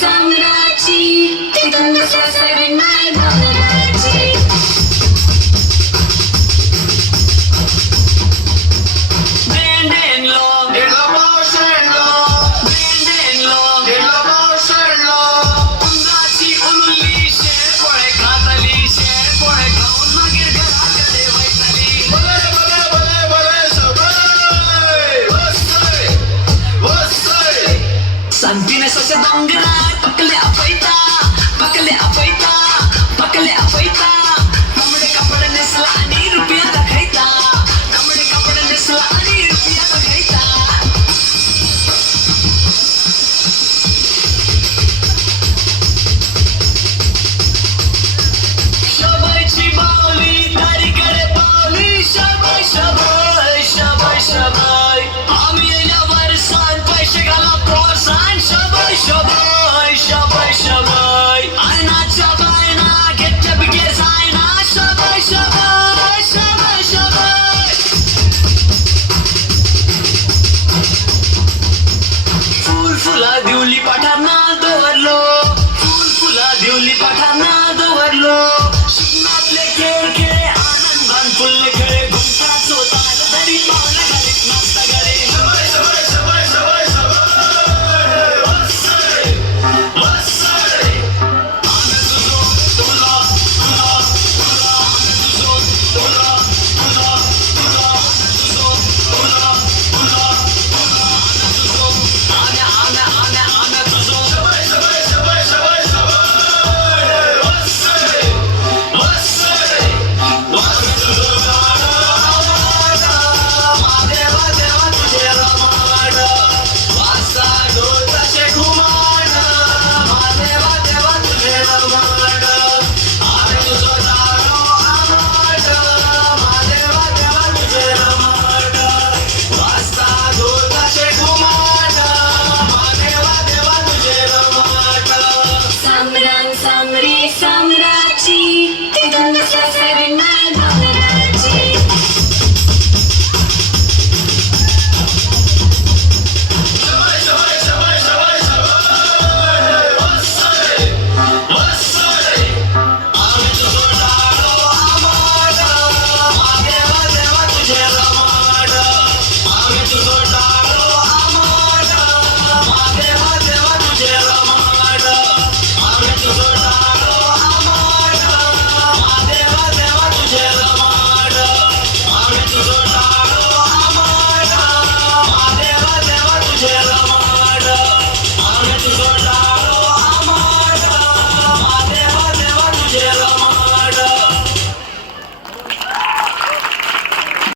संग्राची तिथून सरी नाही घराची संतीने ससे डोंगरात पकले अपैता तांबडे कपडे नेसला आणि रुपया दाखयता तांबडे कपडे नेसला आणि रुपया दाखयता शबायची बावली दारीकडे पावली शबाय शबाय शबाय शबाय आम्ही येण्यावर सांग पैसे घाला प्रोत्साहन शबाय शबाय शबाय शबाय आयनाच्या बायना घेतल्या बिगले जायना शबाय शबाय शबाय शबाय फुल फुला दिवली पाठार